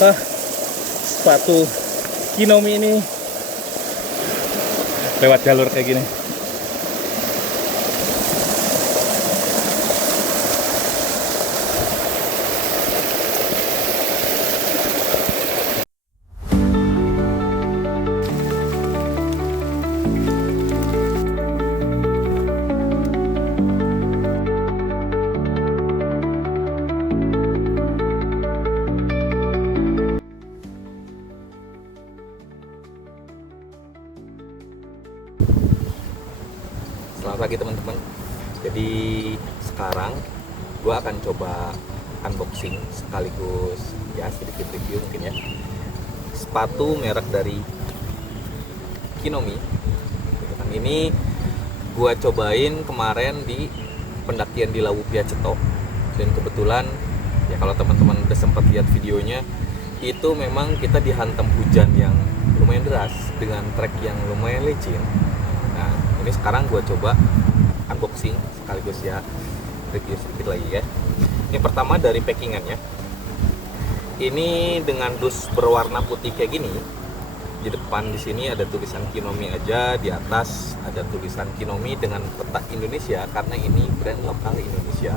Ah, sepatu Kinomi ini lewat jalur kayak gini. Selamat pagi teman-teman. Jadi sekarang gue akan coba unboxing sekaligus ya sedikit review mungkin ya sepatu merek dari Kinomi. Ini gue cobain kemarin di pendakian di Lawu Piaceto, dan kebetulan ya kalau teman-teman udah sempat lihat videonya itu memang kita dihantam hujan yang lumayan deras dengan trek yang lumayan licin. Nah, ini sekarang gue coba unboxing sekaligus ya review sedikit lagi ya. Ini pertama dari packingannya. Ini dengan dus berwarna putih kayak gini. Di depan di sini ada tulisan Kinomi aja, di atas ada tulisan Kinomi dengan peta Indonesia karena ini brand lokal Indonesia.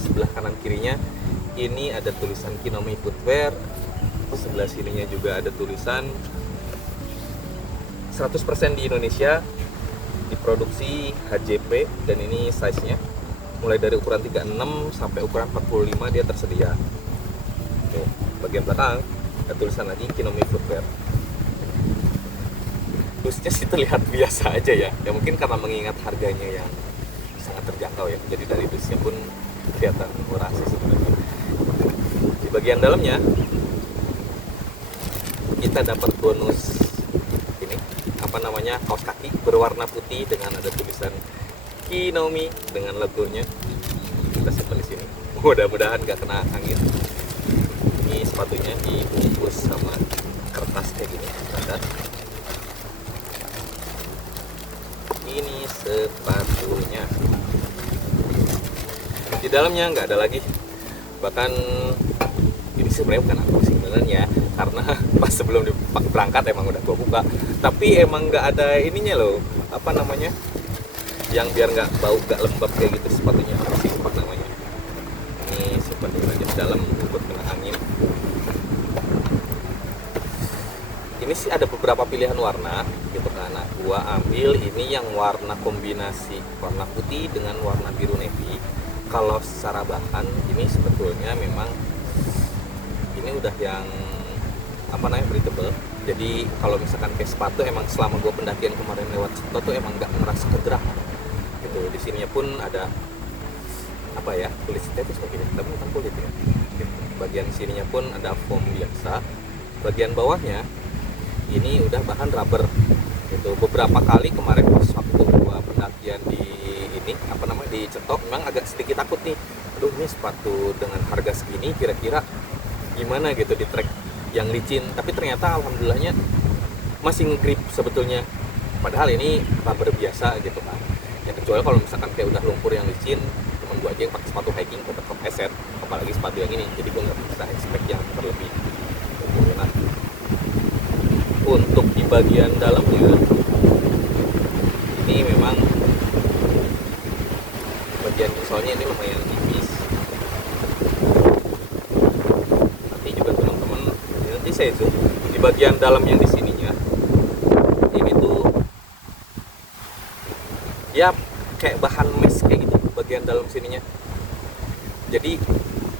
Sebelah kanan kirinya ini ada tulisan Kinomi Footwear. Sebelah sininya juga ada tulisan 100% di Indonesia, diproduksi HJP, dan ini size-nya mulai dari ukuran 36 sampai ukuran 45 dia tersedia. Oke, bagian belakang ada tulisan lagi Kinomi Footwear. Dusnya sih terlihat biasa aja ya. Ya mungkin karena mengingat harganya yang sangat terjangkau ya. Jadi dari dusnya pun kelihatan murah sih sebenarnya. Di bagian dalamnya kita dapat bonus ini apa namanya kaos kaki berwarna putih dengan ada tulisan Kinomi dengan logonya. Kita simpan di sini. Mudah-mudahan nggak kena angin. Ini sepatunya dibungkus sama kertas kayak gini standar. Ini sepatunya. Di dalamnya nggak ada lagi. Bahkan ini sebenarnya bukan unboxing sebenarnya, karena pas sebelum berangkat emang udah gua buka. Tapi emang nggak ada ininya loh, apa namanya? Yang biar nggak bau, nggak lembab kayak gitu sepatunya. Apa sih sepatu namanya? Ini simpan dulu aja di dalam buat kena angin. Ini sih ada beberapa pilihan warna gitu kan. Nah, gua ambil ini yang warna kombinasi warna putih dengan warna biru navy. Kalau secara bahan ini sebetulnya memang ini udah yang apa namanya breathable. Jadi kalau misalkan kayak sepatu emang selama gua pendakian kemarin lewat Seto tuh emang nggak merasa kegerak gitu. Di sininya pun ada apa ya, kulit sintetis mungkin, tapi bukan kulit ya. Gitu. Bagian sininya pun ada foam biasa. Bagian bawahnya ini udah bahan rubber gitu. Beberapa kali kemarin pas waktu gua pendakian di ini apa namanya di Cetok memang agak sedikit takut nih, aduh ini sepatu dengan harga segini kira-kira gimana gitu di trek yang licin, tapi ternyata alhamdulillahnya masih nge-grip sebetulnya, padahal ini rubber biasa gitu kan ya. Kecuali kalau misalkan kayak udah lumpur yang licin, temen gua aja yang pakai sepatu hiking tetap keset, apalagi sepatu yang ini, jadi gua nggak bisa expect yang terlebih. Nah, untuk di bagian dalamnya ini memang bagian insolnya ini lumayan tipis. Nanti juga teman-teman nanti saya zoom di bagian dalam yang di sininya, ini tuh ya kayak bahan mesh kayak gitu bagian dalam sininya, jadi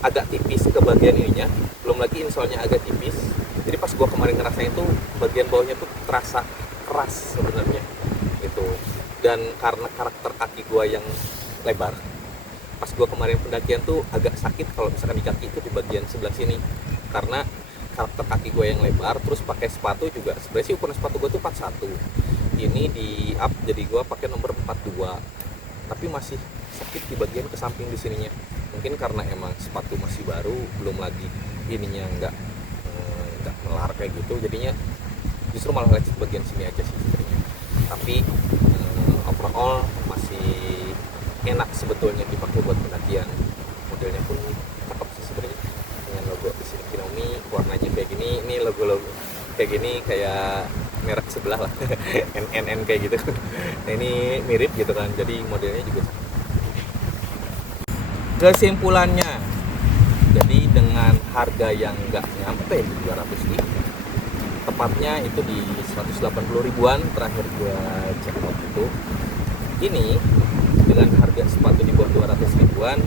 agak tipis ke bagian ininya, belum lagi insolnya agak tipis. Jadi pas gua kemarin ngerasain tuh bagian bawahnya tuh terasa keras sebenarnya gitu. Dan karena karakter kaki gua yang lebar, pas gua kemarin pendakian tuh agak sakit kalau misalkan di kaki itu di bagian sebelah sini, karena karakter kaki gua yang lebar. Terus pakai sepatu juga sebenarnya sih ukuran sepatu gua tuh 41, ini di up jadi gua pakai nomor 42, tapi masih sakit di bagian ke samping di sininya. Mungkin karena emang sepatu masih baru, belum lagi ininya nggak melar kayak gitu, jadinya justru malah lecet bagian sini aja sih sebenarnya. Tapi overall masih enak sebetulnya dipakai buat pendakian. Modelnya pun cakep sih sebenarnya dengan logo di sini Kinomi. warnanya kayak gini, ini logo-logo kayak gini, kayak merek sebelah lah NNN kayak gitu. Nah, ini mirip gitu kan, jadi modelnya juga. Kesimpulannya, jadi dengan harga yang nggak nyampe 200 ribu, tepatnya itu di 180 ribuan terakhir gua check out itu, ini dengan harga sepatu di bawah 200 ribuan,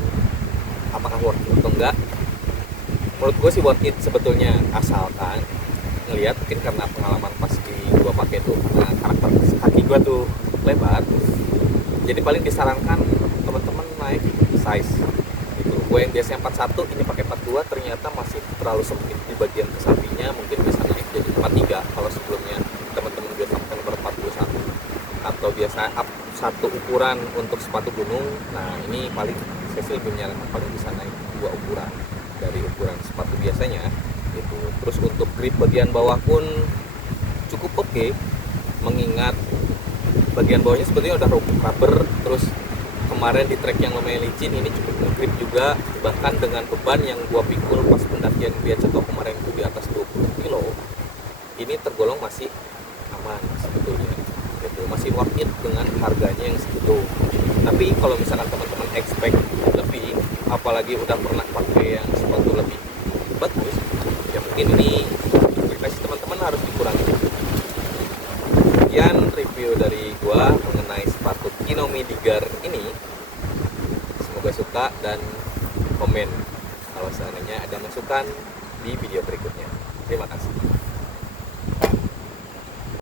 apakah worth it atau enggak? Menurut gue sih worth it sebetulnya, asalkan ngelihat, mungkin karena pengalaman pas di gua pakai tuh, nah, karakter kaki gua tuh lebar, jadi paling disarankan teman-teman naik size gitu. Gue yang biasanya 41, ini pakai 42, ternyata masih terlalu sempit di bagian kesampingnya, mungkin bisa naik jadi 43 kalau sebelumnya teman-teman biasa pakai nomor 41, atau biasa up satu ukuran untuk sepatu gunung. Nah, ini paling saya sih lebih menyarankan paling bisa naik 2 ukuran dari ukuran sepatu biasanya gitu. Terus untuk grip bagian bawah pun cukup oke, mengingat bagian bawahnya sebetulnya udah rubber. Terus kemarin di trek yang lumayan licin, ini cukup nge-grip juga, bahkan dengan beban yang gua pikul pas pendakian Via Ceto kemarin itu di atas 20 kilo, ini tergolong masih aman sebetulnya gitu, masih worth it dengan harganya yang segitu. Tapi kalau misalkan teman-teman expect lebih, apalagi udah pernah pakai yang sepatu lebih bagus, ya mungkin ini ekspektasi teman-teman harus dikurangi. Sekian review dari gua mengenai sepatu Kinomi Digar ini. Semoga suka, dan komen kalau seandainya ada masukan di video berikutnya. Terima kasih.